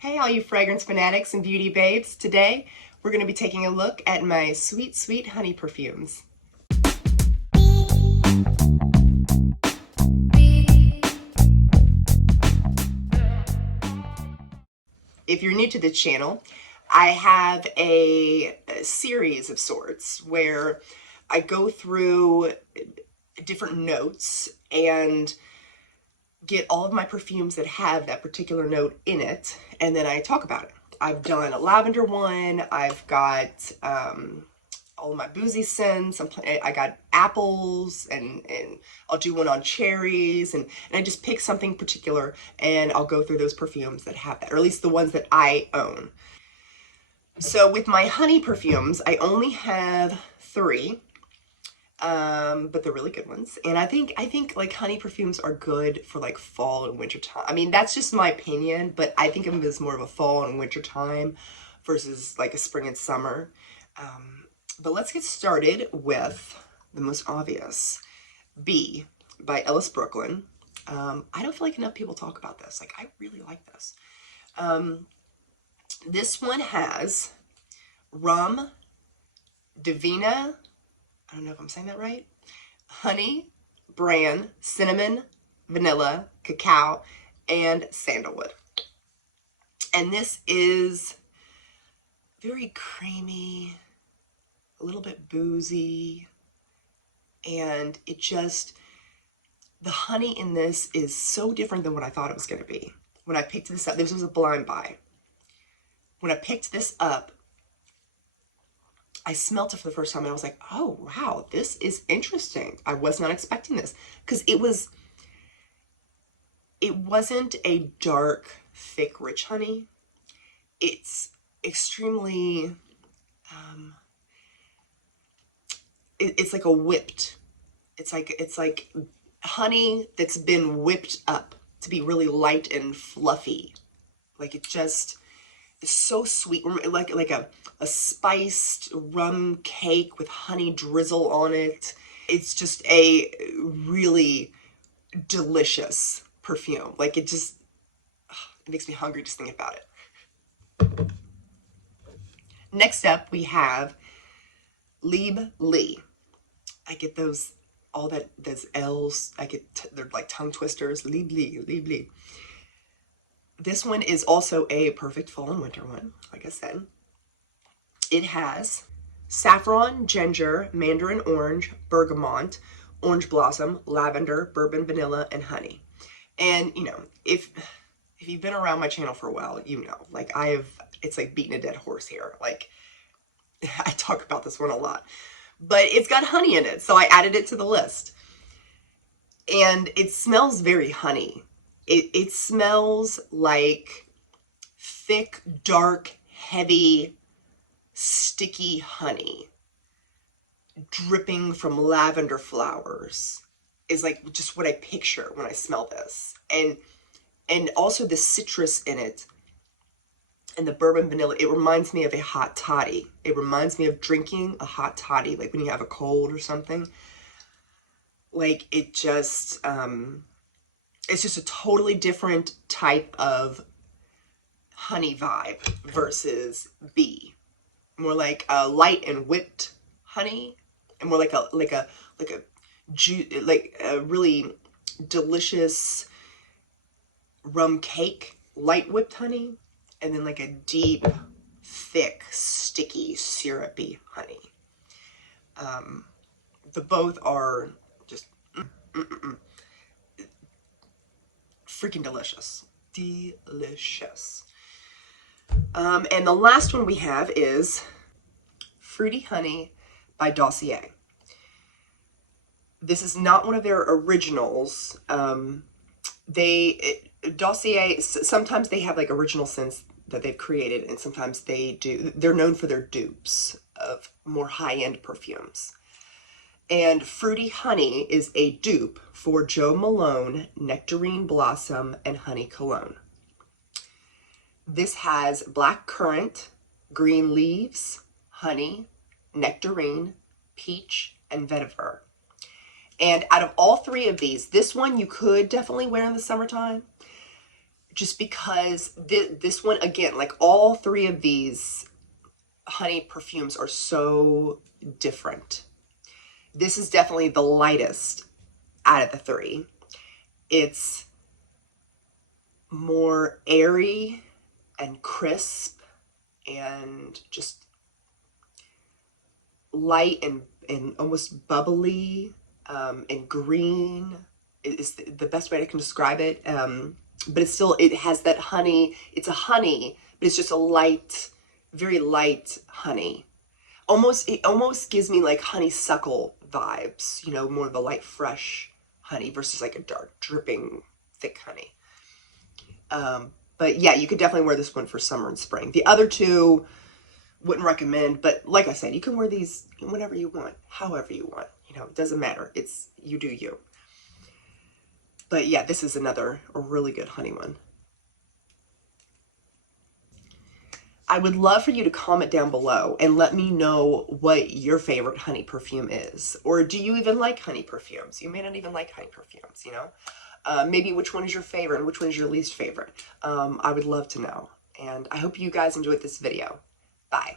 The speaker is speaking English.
Hey all you fragrance fanatics and beauty babes. Today we're going to be taking a look at my sweet, sweet honey perfumes. If you're new to the channel, I have a series of sorts where I go through different notes and get all of my perfumes that have that particular note in it, and then I talk about it. I've done a lavender one, I've got all of my boozy scents, I got apples, and I'll do one on cherries, and I just pick something particular and I'll go through those perfumes that have that, or at least the ones that I own. So with my honey perfumes, I only have 3. But they're really good ones. And I think like honey perfumes are good for like fall and winter time. I mean, that's just my opinion, but I think of them as more of a fall and winter time versus like a spring and summer. But let's get started with the most obvious, Bee by Ellis Brooklyn. I don't feel like enough people talk about this. Like, I really like this. This one has rum, divina, I don't know if I'm saying that right, honey, bran, cinnamon, vanilla, cacao, and sandalwood. And this is very creamy, a little bit boozy, and it just, the honey in this is so different than what I thought it was going to be. When I picked this up, this was a blind buy. When I picked this up, I smelt it for the first time and I was like, oh, wow, this is interesting. I was not expecting this because it wasn't a dark, thick, rich honey. It's extremely, it's like a whipped, it's like honey that's been whipped up to be really light and fluffy. Like it just, it's so sweet, like a spiced rum cake with honey drizzle on it. It's just a really delicious perfume. Like it just, it makes me hungry just thinking about it. Next up, we have Lieb Lee. I get those, those L's, they're like tongue twisters. Lieb Lee, Lieb Lee. This one is also a perfect fall and winter one, like I said. It has saffron, ginger, mandarin orange, bergamot, orange blossom, lavender, bourbon vanilla, and honey. And, you know, if you've been around my channel for a while, you know, like it's like beating a dead horse here. Like, I talk about this one a lot. But it's got honey in it, so I added it to the list. And it smells very honey. It smells like thick, dark, heavy, sticky honey dripping from lavender flowers is like just what I picture when I smell this. And also the citrus in it and the bourbon vanilla, it reminds me of a hot toddy. It reminds me of drinking a hot toddy, like when you have a cold or something. Like it just, it's just a totally different type of honey vibe versus Bee. More like a light and whipped honey, and more like a really delicious rum cake, light whipped honey, and then like a deep, thick, sticky, syrupy honey. The both are just freaking delicious. Delicious. And the last one we have is Fruity Honey by Dossier. This is not one of their originals. Dossier, sometimes they have like original scents that they've created, and sometimes they're known for their dupes of more high-end perfumes. And Fruity Honey is a dupe for Jo Malone Nectarine Blossom and Honey Cologne. This has black currant, green leaves, honey, nectarine, peach, and vetiver. And out of all 3 of these, this one you could definitely wear in the summertime. just because this one, again, like all three of these honey perfumes are so different. This is definitely the lightest out of the three. It's more airy and crisp and just light and almost bubbly, and green is the best way I can describe it. But it's still, it has that honey. It's a honey, but it's just a light, very light honey. It almost gives me like honeysuckle vibes, you know, more of a light, fresh honey versus like a dark, dripping, thick honey. But yeah, you could definitely wear this one for summer and spring. The other two, wouldn't recommend, but like I said, you can wear these whenever you want, however you want, you know, it doesn't matter. It's, you do you. But yeah, this is a really good honey one. I would love for you to comment down below and let me know what your favorite honey perfume is. Or do you even like honey perfumes? You may not even like honey perfumes, you know? Maybe which one is your favorite and which one is your least favorite. I would love to know. And I hope you guys enjoyed this video. Bye.